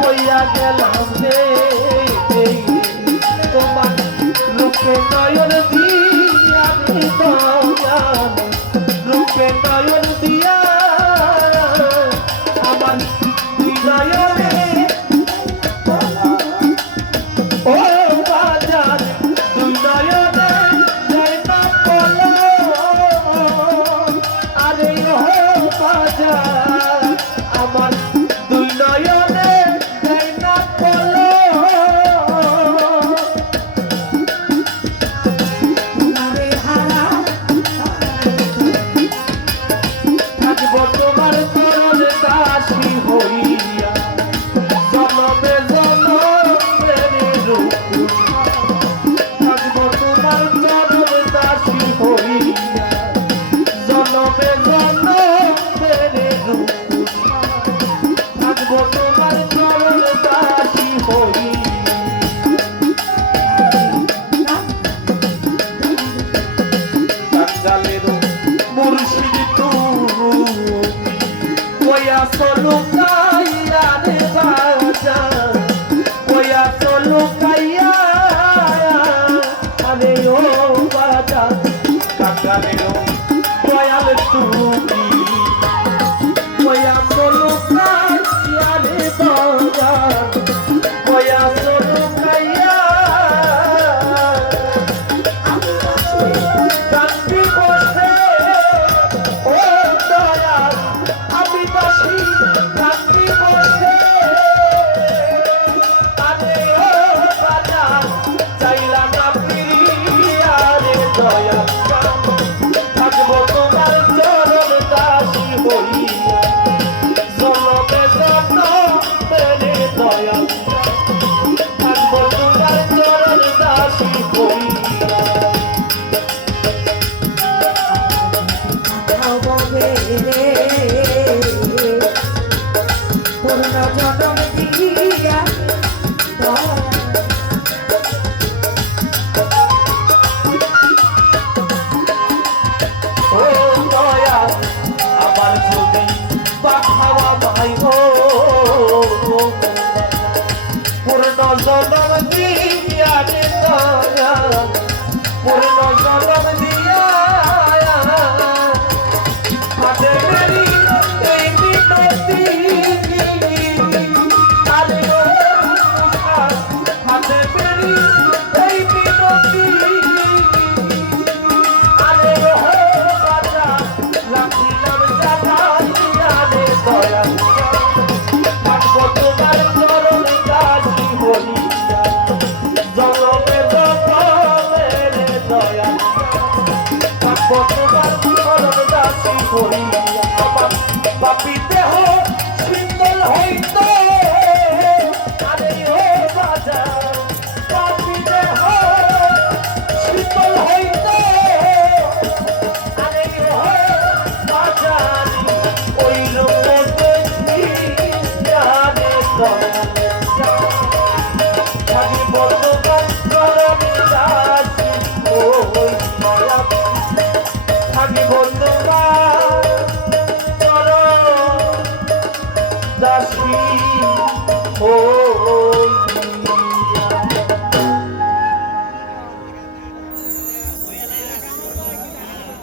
কইয়া গেলাম রে তোমার রূপে নয়ন দিয়া দয়াল রূপে নয়ন দিয়া আমার হৃদয়ে ও বাজার দুই নয়নে যায় না পলো আরে ও বাজার আমার দুই নয়নে যায় না পলো তোমারে হারা থাকবো তোমার চরণ দাসী হইয়া জনমে জনমে রূপ থাকবো তোমার চরণ দাসী হইয়া জনমে জনমে রূপ থাকবো তোমার চরণ দাসী হইয়া কাঙ্গালেরও মুর্শিদ তুমি ওয়া সলু কাইয়া রে বাজার ওয়া সলু কাইয়া আরে ও বাজার কাঙ্গালেরও দয়াল তুমি ওয়া সলু কাইয়া রে বাজার ওয়া সলু কাইয়া কান্দি বসে ও দয়াল আমি বাসি কান্দি বসে আরে ও বাজার চাইলা না ফিরিয়া রে দয়াল থাকবো তোমার চরণ দাসী হইয়া জনমে জনমে রে দয়াল থাকবো তোমার চরণ দাসী হইয়া হবে রে পূর্ণ জনম দিয়া ও দয়া আমার যদি পাঠাওয়া ভাই গো পূর্ণ জনম দিয়া রে দয়া পূর্ণ জনম দিয়া হাতে মেরি এই মিনতি আরে ও হাতে মেরি এই মিনতি আরে ও বাজা রাখিলাম জানাইয়া রে দয়া থাকবো তোমার চরণ দাসী হইয়া জনমে জনমে রে দয়া থাকবো তোমার চরণ দাসী হইয়া আমার পাপী দেহ শীতল হইত আরে ও বাজা পাপী দেহ শীতল হইত আরে ও বাজারি ওই রূপে জানে থাকিব তোমার চরণ দাসী হইয়া থাকিব তোমার চরণ দাসী